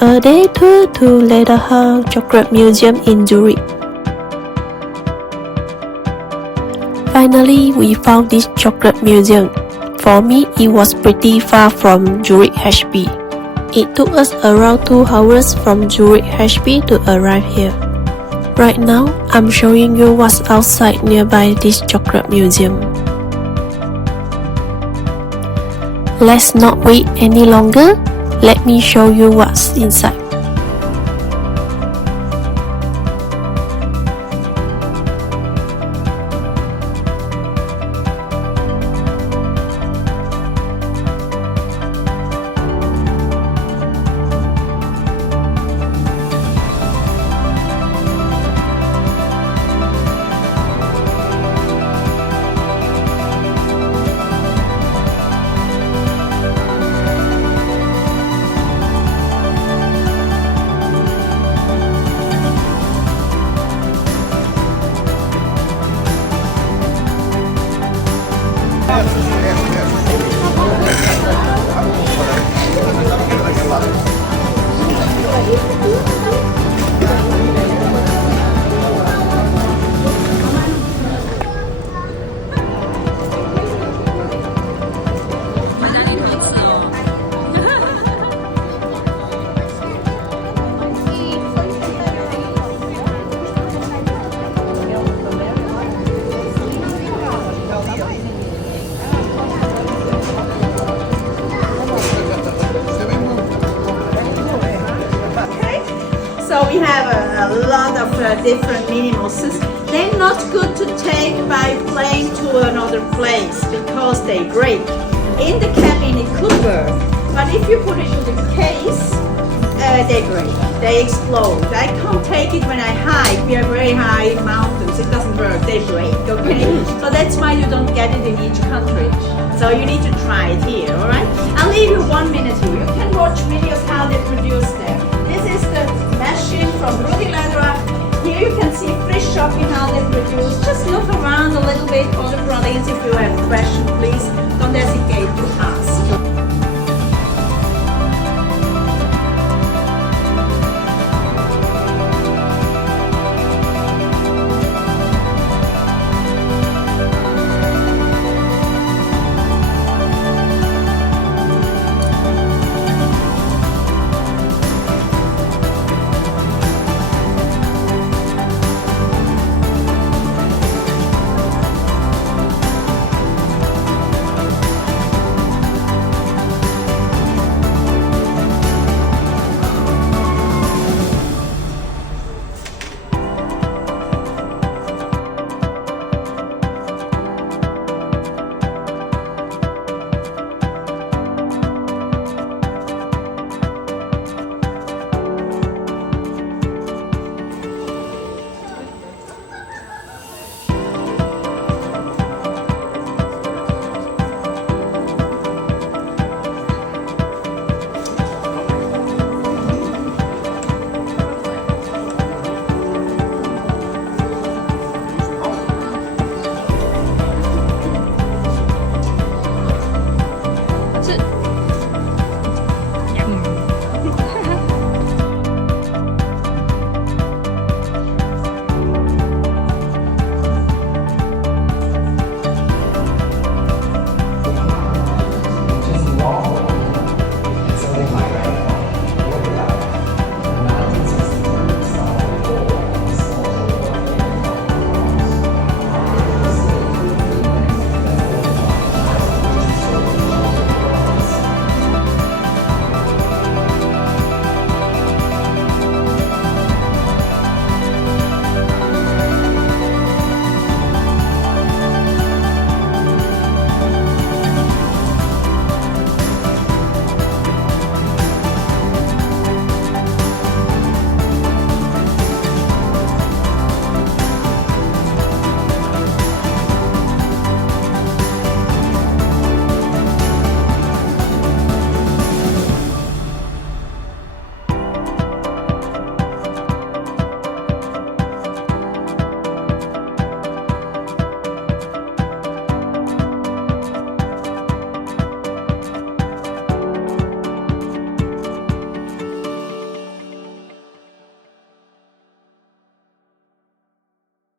A day tour to Läderach Chocolate Museum in Zurich. Finally, we found this chocolate museum. For me, it was pretty far from Zurich HB. It took us around 2 hours from Zurich HB to arrive here. Right now, I'm showing you what's outside nearby this chocolate museum. Let's not wait any longer. Let me show you what's inside. So we have a lot of different mini mousses. They're not good to take by plane to another place because they break. In the cabin it could work, but if you put it in the case, they break, they explode. I can't take it when I hike. We are very high in mountains. It doesn't work, they break, okay? So that's why you don't get it in each country. So you need to try it here, alright? I'll leave you 1 minute here. You can watch videos how they produce them. This is the machine from Läderach. Here you can see free shopping how they produce. Just look around a little bit on the products. If you have a question, please don't hesitate